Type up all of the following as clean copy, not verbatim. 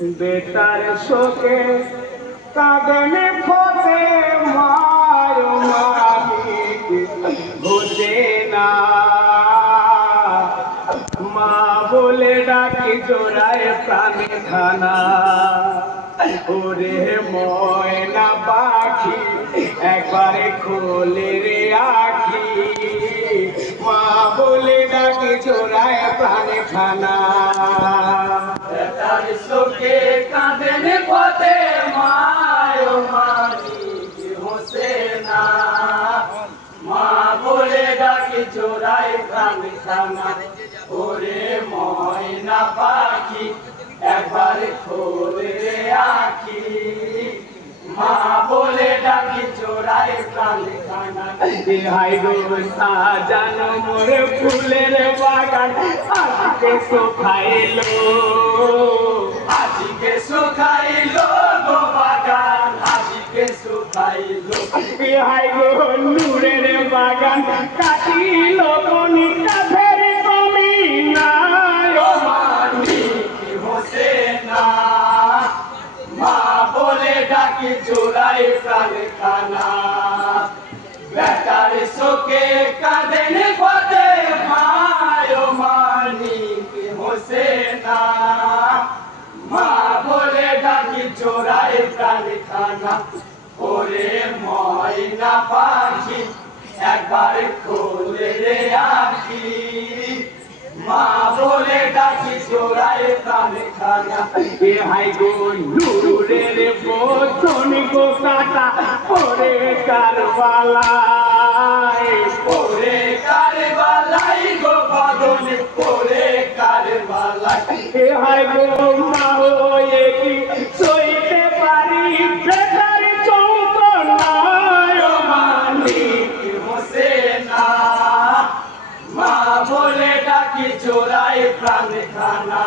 বেতার শোকে কাঁদনে ফতে মায় মালিক ঘটে না। মা বলে ডাকি জোড়ায় প্রাণে খানা। ওরে ময়না পাখি একবারে খোলে রে আখি। মা বলে ডাকি জোড়ায় প্রাণে খানা। বেতার শোকে কাঁদেনে পথে মায় মালিক হোসে না। মা বলে ডাকি জোড়ায় প্রাণ খানা। ওরে ময়না পাখি একবার খোলে রে আখি। মা বলে ডাকি জোড়ায় প্রাণ খানা। হাই গো সাজানো মোর ফুলের বাগান আজকে শুকাইলো। আজকে শুকাইলো গো বাগান আজকে শুকাইলো। হাই গো নূরের বাগান কাটিল কোনি কাফের কমি নাই। ও মালিক হোসে না। মা বলে ডাকি জোড়ায় প্রাণ খানা। বেতার শোকে কাঁদেনে পথে মায় মালিক হোসে না। মা বলে ডাকি জোড়ায় প্রাণ খানা। ওরে ময়না পাখি একবার খোলে রে আখি। মা বলে ডাকি জোড়ায় প্রাণ খানা। হাই গো নূরের বচন গো কাটা ওরে কারবালায়। ওরে কারবালাই গো বাদন ওরে কারবালাই। হাই গো মা হয়ে কি সইতে পারি বেতার যন্ত্রণায়। ও মালিক হোসে না। মা বলে ডাকি জোড়ায় প্রাণ খানা।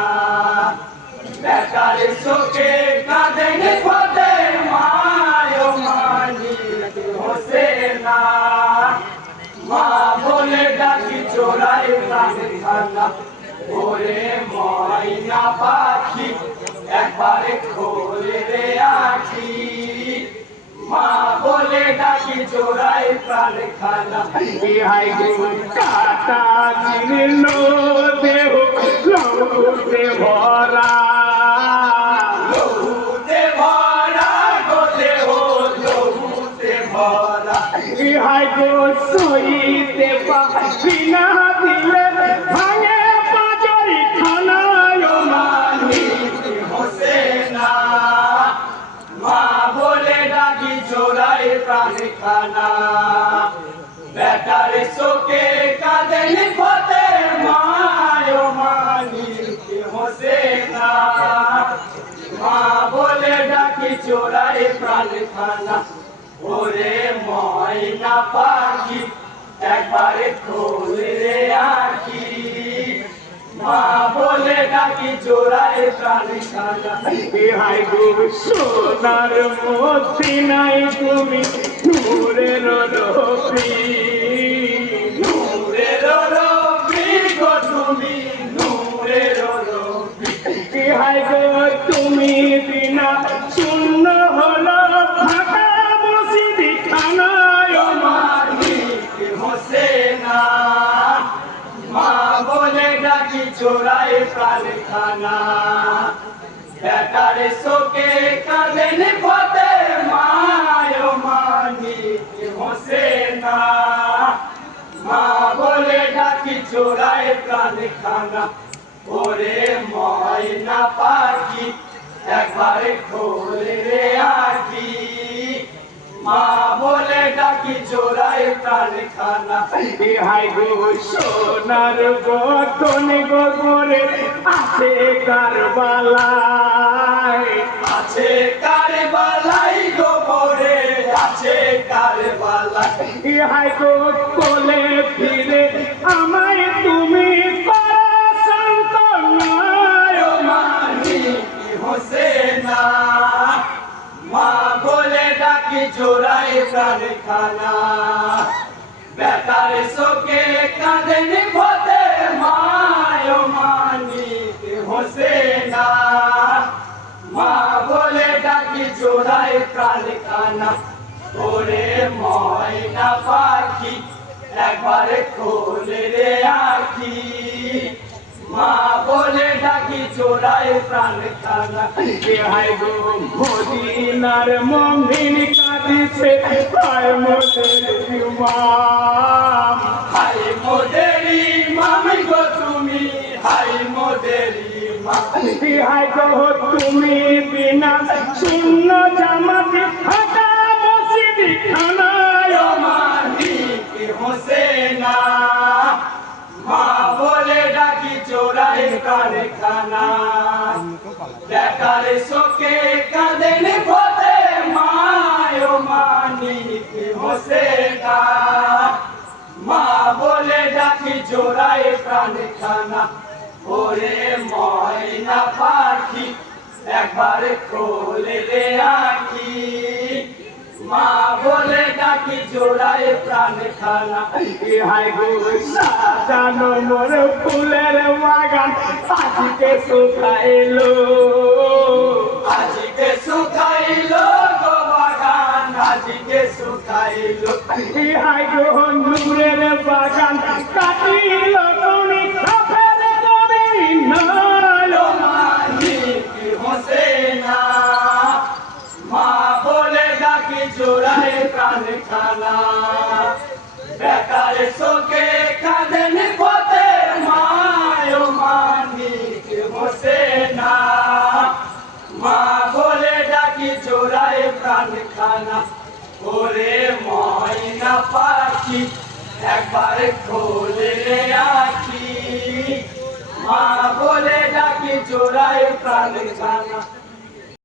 বেতার শোকে কাঁদেনে পথে মায় মালিক হোসে না। মা বলে ডাকি জোড়ায় প্রাণ খানা। ওরে ময়না পাখি একবারে খোলে রে আখি। মা বলে ডাকি জোড়ায় প্রাণ খানা। হাই গো কাটা জীর্ণ দেহ লৌতে ভরা। লহুতে ভরা গো দেহ লহুতে ভরা। হাই গো সইতে পারি না দিলে ভাঙে পাঁচরি খানায়। ও মালিক হোসে না। মা বলে ডাকি জোড়ায় প্রাণ খানা। বেতার শোকে কাঁদেনে পথে মায় মালিক হোসে না। মা বলে ডাকি জোড়ায় প্রাণ খানা। ওরে ময়না পাখি একবারে খোলে রে আখি। মা বলে ডাকি জোড়ায় প্রাণ খানা। হাই গো সোনার মদিনায় তুমি নূরের রবি। নূরের রবি গো তুমি নূরের রবি। হাই গো তুমি বিনা শূন্য হলো ফাঁকা মসজিদ খানায়। ও মালিক হোসে না। মা বলে ডাকি জোড়ায় প্রাণ খানা। বেতার শোকে কাঁদেনে পথে মায় মালিক হোসে না। মা বলে ডাকি জোড়ায় প্রাণ খানা। ওরে ময়না পাখি একবারে খোলে রে আখি। মা বলে ডাকি জোড়ায় প্রাণ খানা। হাই গো সোনার বটন গো করে আছে কারবালায়। আছে কারবালাই গো পরে আছে কারবালাই। হাই গো কোলে ফিরে আমায় তুমি করো সান্তনায়। ও মালিক হোসে না। মা বলে ডাকি জোড়ায় প্রাণ খানা। বেতার শোকে কাঁদেনে পথে মায় মালিক হোসে না। মা বলে ডাকি জোড়ায় প্রাণ খানা ওরে ময়না পাখি একবারে খোলে রে আখি মা বলে ডাকি জোড়ায় প্রাণ খানা কে হাই গো মদিনার মমিন কাঁদিছে হায় মোদের ইমাম হাই মোদেরি মামি গো তুমি হাই মোদেরি মা কে হাই গো তুমি বিনা শূন্য জামাতে ফাঁকা মসজিদ খানায় মানি কি হোসেনা মা বলে ডাকি চোরাই কানে খানা বেকার শোকে কাঁদেন ফতে মায় মানি কি হোসেনা মা বলে ডাকি চোরাই কানে খানা ওরে ময়না পাখি একবার খোলে রে আখি মা বলে ডাকি জোড়ায় প্রাণ খানা কে হাই গো সাজানো মোর ফুলের বাগান আজকে শুকাইলো আজকে শুকাইলো গো বাগান আজকে শুকাইলো কে হাই গো নূরের বাগান কাটিল কোনি খাপের কবি নয় মানি কি হোসেনা মা বলে ডাকি জোড়ায় প্রাণ খানা বেকার শোকে কাঁদেন ফতে মায় মানি কি হোসেনা মা বলে ডাকি জোড়ায় প্রাণ খানা ওরে ময়না পাখি একবার খোলে রে আখি মা বলে ডাকি জোড়ায় প্রাণ খানা